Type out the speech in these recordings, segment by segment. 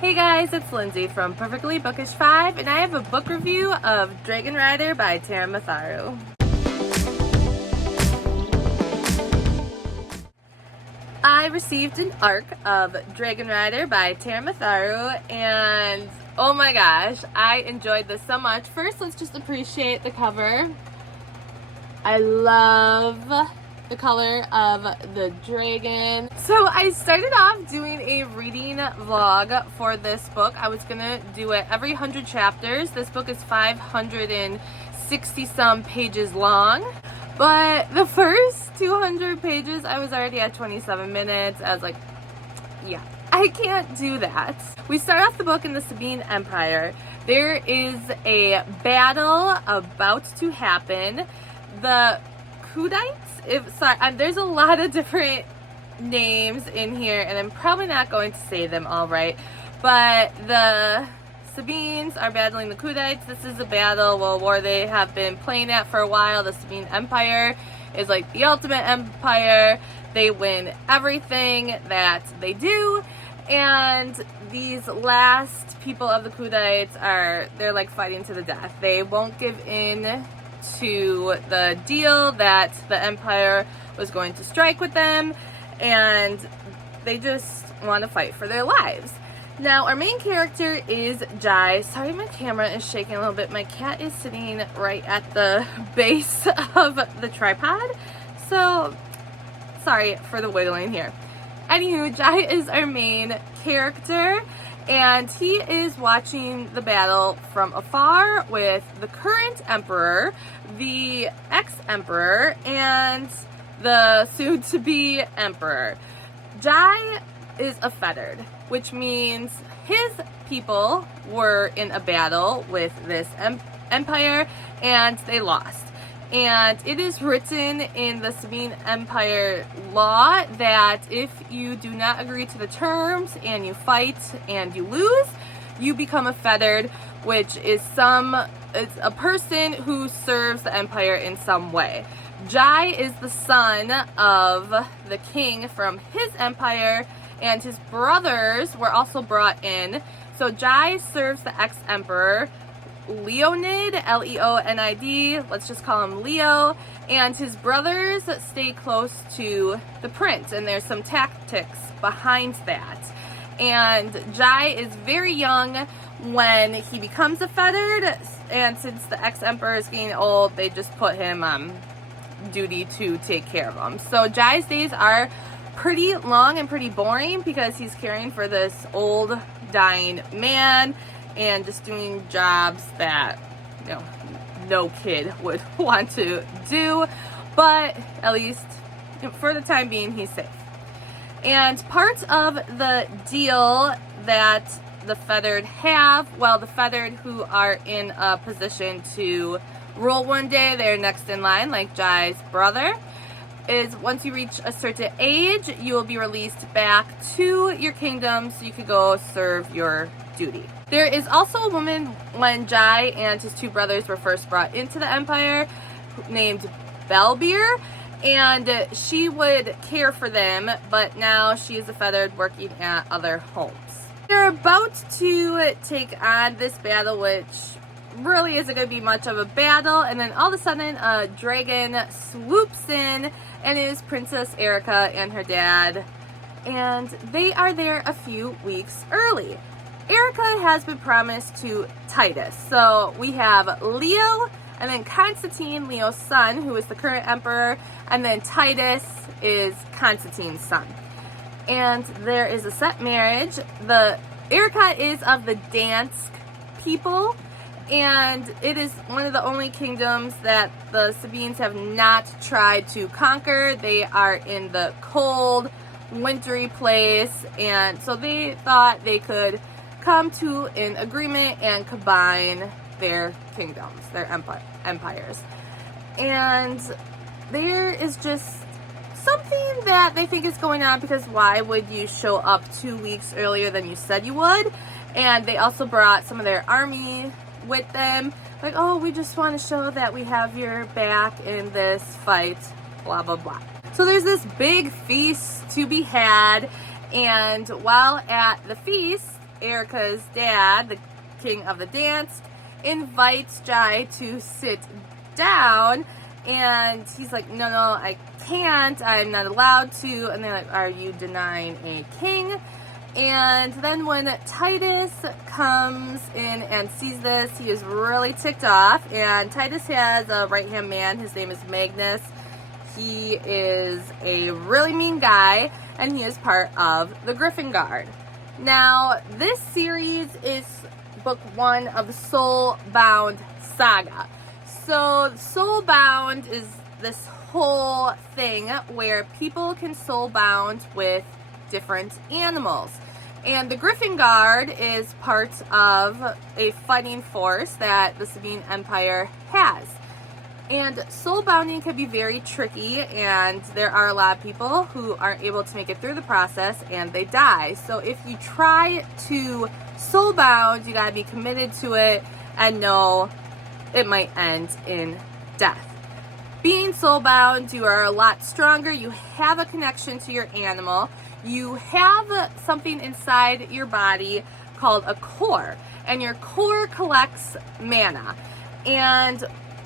Hey guys, it's Lindsay from Perfectly Bookish 5, and I have a book review of Dragon Rider by Taran Matharu. I received an arc of Dragon Rider by Taran Matharu, and oh my gosh, I enjoyed this so much. First, let's just appreciate the cover. I love the color of the dragon. So I started off doing a reading vlog for this book. I was gonna do it every 100 chapters. This book is 560 some pages long, but the first 200 pages I was already at 27 minutes. I was like, yeah, I can't do that. We start off the book in the Sabine Empire. There is a battle about to happen. The Kudites, there's a lot of different names in here, and I'm probably not going to say them all right, but the Sabines are battling the Kudites. This is a battle, war they have been playing at for a while. The Sabine Empire is like the ultimate empire. They win everything that they do, and these last people of the Kudites they're like fighting to the death. They won't give in to the deal that the Empire was going to strike with them, and they just want to fight for their lives. Now, our main character is Jai. Sorry, my camera is shaking a little bit. My cat is sitting right at the base of the tripod, so sorry for the wiggling here. Anywho, Jai is our main character, and he is watching the battle from afar with the current emperor, the ex-emperor, and the soon-to-be emperor. Jai is a fettered, which means his people were in a battle with this empire, and they lost. And it is written in the Sabine Empire law that if you do not agree to the terms and you fight and you lose, you become a fettered, which is it's a person who serves the empire in some way. Jai is the son of the king from his empire, and his brothers were also brought in. So Jai serves the ex-emperor Leonid, Leonid, let's just call him Leo, and his brothers stay close to the prince, and there's some tactics behind that. And Jai is very young when he becomes a fettered, and since the ex-emperor is getting old, they just put him on duty to take care of him. So Jai's days are pretty long and pretty boring because he's caring for this old dying man and just doing jobs that, no kid would want to do, but at least for the time being, he's safe. And part of the deal that the fettered have, the fettered who are in a position to rule one day, they're next in line, like Jai's brother, is once you reach a certain age, you will be released back to your kingdom so you could go serve your duty. There is also a woman when Jai and his two brothers were first brought into the empire named Belbeer, and she would care for them, but now she is a fettered working at other homes. They're about to take on this battle, which really isn't going to be much of a battle, and then all of a sudden a dragon swoops in, and it is Princess Erica and her dad, and they are there a few weeks early. Erica has been promised to Titus. So we have Leo, and then Constantine, Leo's son, who is the current emperor, and then Titus is Constantine's son. And there is a set marriage. Erica is of the Dansk people, and it is one of the only kingdoms that the Sabines have not tried to conquer. They are in the cold, wintry place, and so they thought they could come to an agreement and combine their kingdoms, their empires. And there is just something that they think is going on, because why would you show up 2 weeks earlier than you said you would? And they also brought some of their army with them, like, oh, we just want to show that we have your back in this fight, blah blah blah. So there's this big feast to be had, and while at the feast, Erica's dad, the king of the dance, invites Jai to sit down, and he's like, no, I can't, I'm not allowed to. And they're like, are you denying a king? And then when Titus comes in and sees this, he is really ticked off. And Titus has a right-hand man. His name is Magnus. He is a really mean guy, and he is part of the Griffin Guard. Now, this series is book 1 of the Soulbound saga. So, Soulbound is this whole thing where people can soulbound with different animals. And the Griffin Guard is part of a fighting force that the Sabine Empire has. And soulbounding can be very tricky, and there are a lot of people who aren't able to make it through the process and they die. So if you try to soulbound, you gotta be committed to it and know it might end in death. Being soulbound, you are a lot stronger. You have a connection to your animal. You have something inside your body called a core, and your core collects mana. And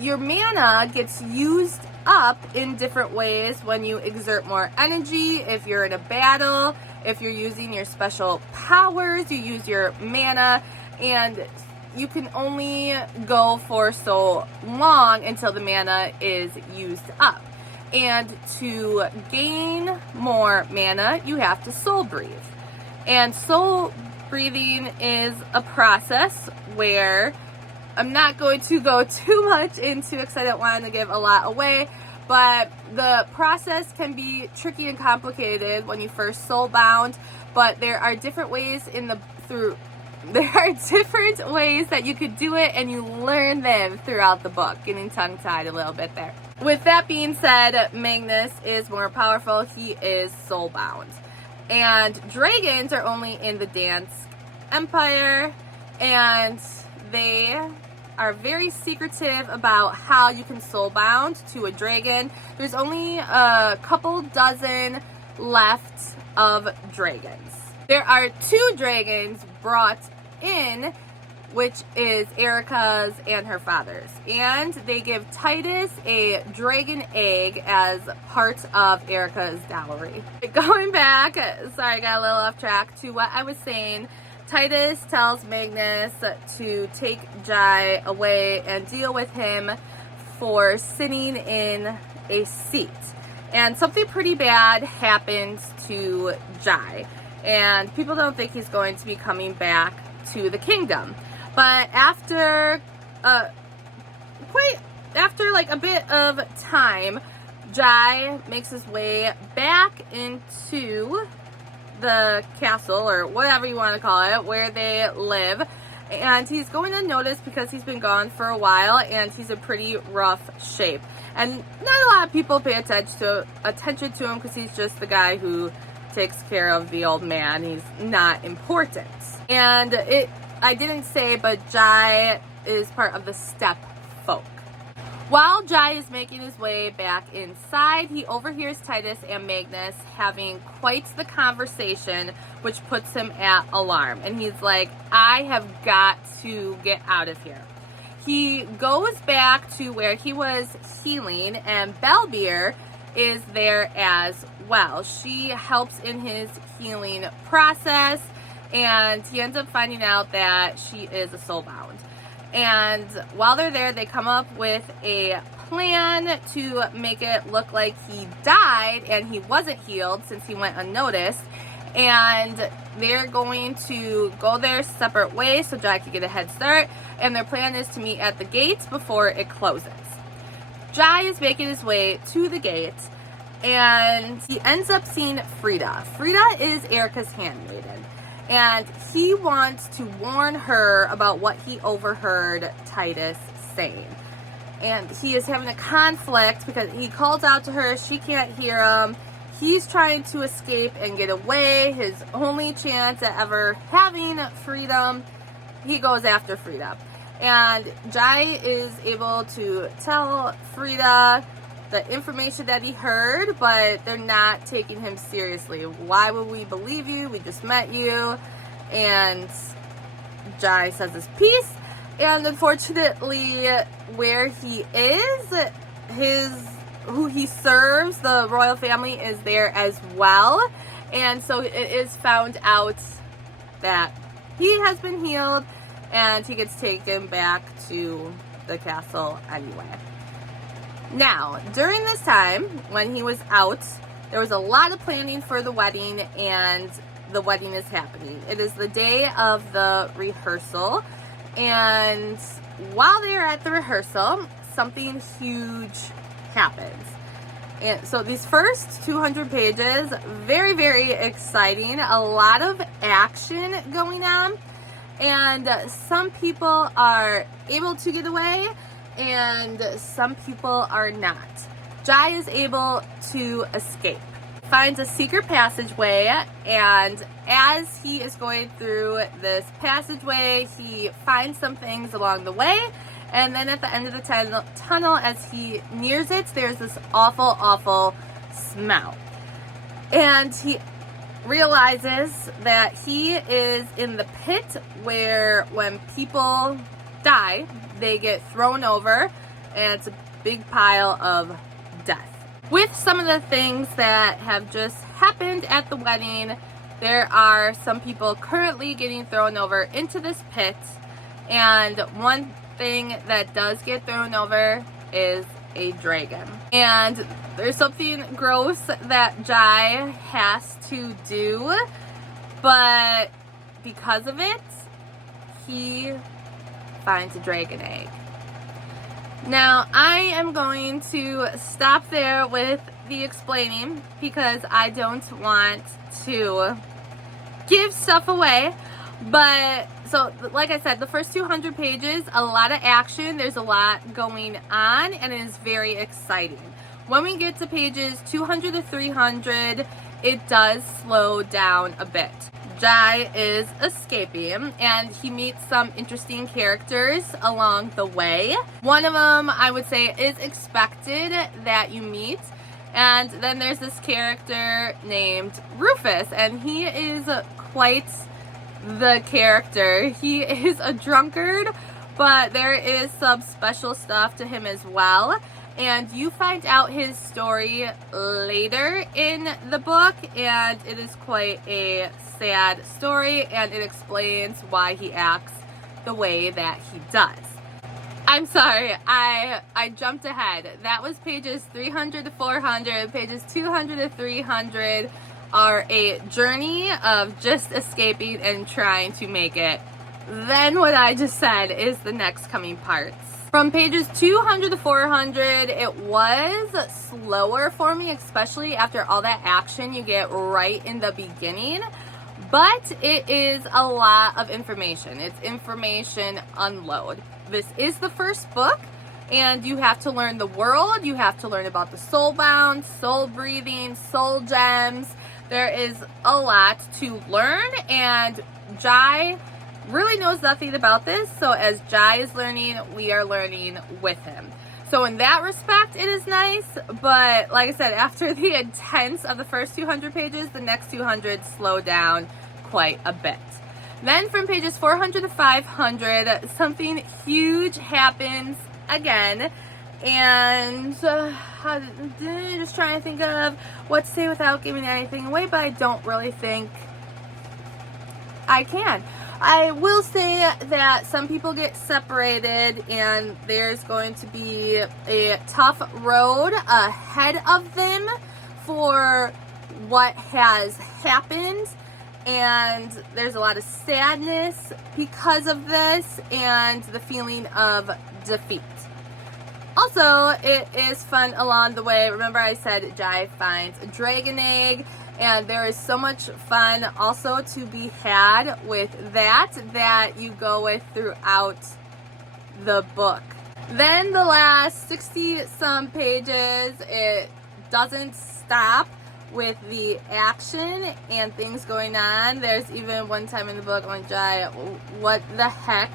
your mana gets used up in different ways when you exert more energy. If you're in a battle, if you're using your special powers, you use your mana, and you can only go for so long until the mana is used up. And to gain more mana, you have to soul breathe. And soul breathing is a process where I'm not going to go too much into because I don't want to give a lot away, but the process can be tricky and complicated when you first soulbound, but there are different ways different ways that you could do it, and you learn them throughout the book. Getting tongue-tied a little bit there. With that being said, Magnus is more powerful. He is soulbound. And dragons are only in the Dance Empire, and they are very secretive about how you can soulbound to a dragon. There's only a couple dozen left of dragons. There are 2 dragons brought in, which is Erica's and her father's. And they give Titus a dragon egg as part of Erica's dowry. Going back, sorry, I got a little off track, to what I was saying, Titus tells Magnus to take Jai away and deal with him for sitting in a seat. And something pretty bad happens to Jai. And people don't think he's going to be coming back to the kingdom. But after a bit of time, Jai makes his way back into the castle, or whatever you want to call it, where they live. And he's going to notice, because he's been gone for a while and he's in pretty rough shape. And not a lot of people pay attention to him because he's just the guy who takes care of the old man. He's not important. And I didn't say, but Jai is part of the steppe folk. While Jai is making his way back inside, he overhears Titus and Magnus having quite the conversation, which puts him at alarm. And he's like, I have got to get out of here. He goes back to where he was healing, and Belbeer is there as well. She helps in his healing process, and he ends up finding out that she is a soulbound. And while they're there, they come up with a plan to make it look like he died and he wasn't healed since he went unnoticed. And they're going to go their separate ways so Jai can get a head start. And their plan is to meet at the gates before it closes. Jai is making his way to the gate, and he ends up seeing Frida. Frida is Erica's handmaiden. And he wants to warn her about what he overheard Titus saying. And he is having a conflict because he calls out to her, she can't hear him. He's trying to escape and get away. His only chance at ever having freedom, he goes after Frida. And Jai is able to tell Frida the information that he heard, but they're not taking him seriously. Why would we believe you? We just met you. and Jai says his piece, and unfortunately where he is, who he serves, the royal family, is there as well, and so it is found out that he has been healed, and he gets taken back to the castle anyway. Now, during this time, when he was out, there was a lot of planning for the wedding, and the wedding is happening. It is the day of the rehearsal, and while they are at the rehearsal, something huge happens. And so these first 200 pages, very, very exciting, a lot of action going on, and some people are able to get away, and some people are not. Jai is able to escape, finds a secret passageway, and as he is going through this passageway, he finds some things along the way, and then at the end of the tunnel, as he nears it, there's this awful, awful smell. And he realizes that he is in the pit where when people die, they get thrown over, and it's a big pile of death. With some of the things that have just happened at the wedding, there are some people currently getting thrown over into this pit, and one thing that does get thrown over is a dragon. And there's something gross that Jai has to do, but because of it, he finds a dragon egg. Now, I am going to stop there with the explaining because I don't want to give stuff away. But, so, like I said, the first 200 pages, a lot of action, there's a lot going on, and it is very exciting. When we get to pages 200 to 300, it does slow down a bit. Jai is escaping, and he meets some interesting characters along the way. One of them, I would say, is expected that you meet, and then there's this character named Rufus, and he is quite the character. He is a drunkard, but there is some special stuff to him as well, and you find out his story later in the book, and it is quite a sad story, and it explains why he acts the way that he does. I'm sorry, I jumped ahead. That was pages 300 to 400. Pages 200 to 300 are a journey of just escaping and trying to make it. Then what I just said is the next coming parts. From pages 200 to 400, it was slower for me, especially after all that action you get right in the beginning. But it is a lot of information. It's information unload. This is the first book, and you have to learn the world. You have to learn about the soulbound, soul breathing, soul gems. There is a lot to learn, and Jai really knows nothing about this. So as Jai is learning, we are learning with him. So in that respect, it is nice. But like I said, after the intense of the first 200 pages, the next 200 slow down quite a bit. Then from pages 400 to 500, something huge happens again. And just trying to think of what to say without giving anything away, but I don't really think I can. I will say that some people get separated, and there's going to be a tough road ahead of them for what has happened, and there's a lot of sadness because of this and the feeling of defeat. Also, it is fun along the way. Remember I said Jai finds a dragon egg, and there is so much fun also to be had with that you go with throughout the book. Then the last 60-some pages, it doesn't stop with the action and things going on. There's even one time in the book when Jai, what the heck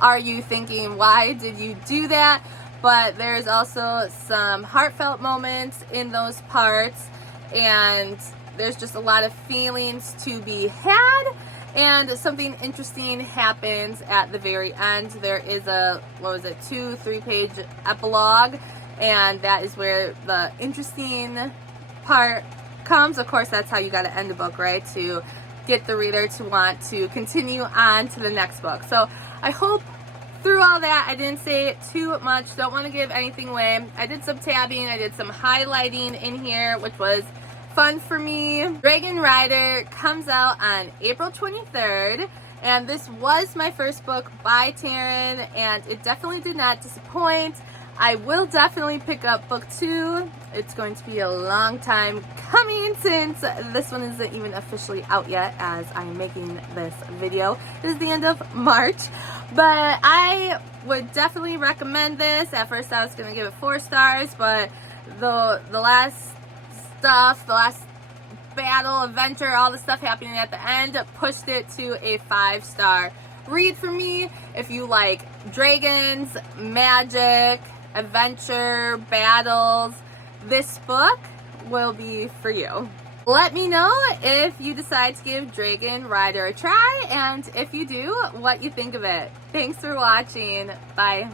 are you thinking? Why did you do that? But there's also some heartfelt moments in those parts, and there's just a lot of feelings to be had, And something interesting happens at the very end. There is a, 2-3 page epilogue, and that is where the interesting part comes. Of course, that's how you got to end a book, right? To get the reader to want to continue on to the next book. So I hope through all that I didn't say too much. Don't want to give anything away. I did some tabbing, I did some highlighting in here, which was fun for me. Dragon Rider comes out on April 23rd, and this was my first book by Taran, and it definitely did not disappoint. I will definitely pick up book 2. It's going to be a long time coming since this one isn't even officially out yet as I'm making this video. This is the end of March, but I would definitely recommend this. At first I was going to give it 4 stars, but the last stuff, the last battle, adventure, all the stuff happening at the end pushed it to a 5-star read for me. If you like dragons, magic, adventure, battles, this book will be for you. Let me know if you decide to give Dragon Rider a try, and if you do, what you think of it. Thanks for watching. Bye.